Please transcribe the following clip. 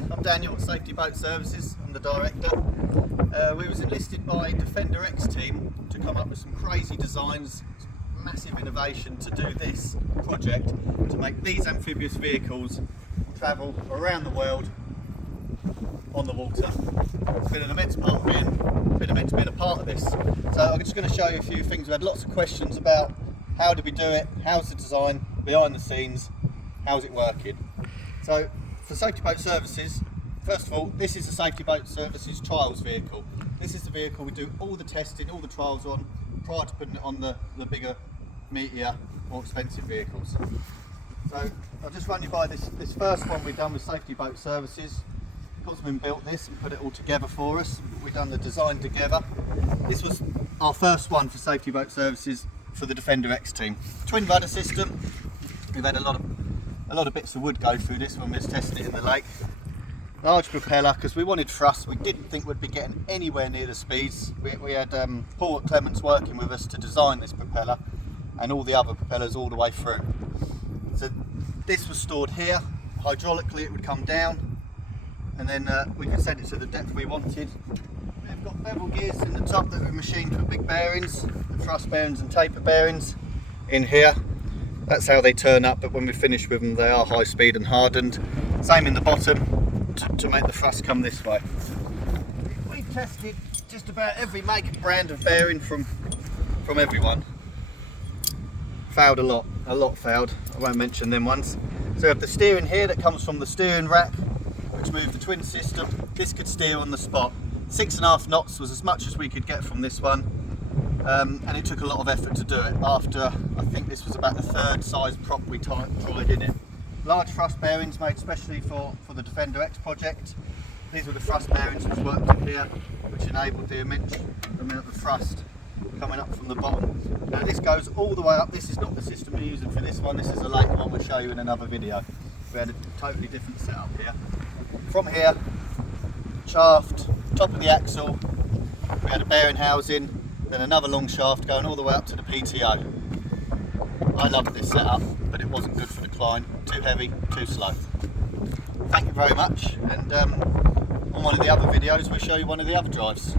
Hi, I'm Daniel at Safety Boat Services. I'm the director. We was enlisted by Defender X team to come up with some crazy designs, massive innovation to do this project, to make these amphibious vehicles travel around the world on the water. It's been an immense part of being a part of this. So I'm just going to show you a few things. We had lots of questions about how do we do it, how's the design, behind the scenes, how's it working. So for Safety Boat Services, first of all, this is a Safety Boat Services trials vehicle. This is the vehicle we do all the testing, all the trials on, prior to putting it on the bigger, meatier, more expensive vehicles. So I'll just run you by this first one we've done with Safety Boat Services. Cosmin built this and put it all together for us. We've done the design together. This was our first one for Safety Boat Services for the Defender X team. Twin rudder system. We've had a lot of bits of wood go through this when we was testing it in the lake. Large propeller, because we wanted thrust. We didn't think we'd be getting anywhere near the speeds. We had Paul Clements working with us to design this propeller and all the other propellers all the way through. So this was stored here. Hydraulically it would come down and then we could send it to the depth we wanted. We've got bevel gears in the top that we machined for big bearings, the thrust bearings and taper bearings in here. That's how they turn up, but when we finish with them they are high speed and hardened. Same in the bottom to make the thrust come this way. We've tested just about every make and brand of bearing from everyone. Failed a lot failed. I won't mention them ones. So we have the steering here that comes from the steering rack, which moved the twin system. This could steer on the spot. 6.5 knots was as much as we could get from this one. And it took a lot of effort to do it. After, I think this was about the third size prop we tried in it. Large thrust bearings made specially for the Defender X project. These were the thrust bearings which worked in here, which enabled the immense amount of thrust coming up from the bottom. Now this goes all the way up. This is not the system we're using for this one. This is a later one we'll show you in another video. We had a totally different setup here. From here, shaft, top of the axle, we had a bearing housing, then another long shaft going all the way up to the PTO. I loved this setup, but it wasn't good for the climb. Too heavy, too slow. Thank you very much, and on one of the other videos we'll show you one of the other drives.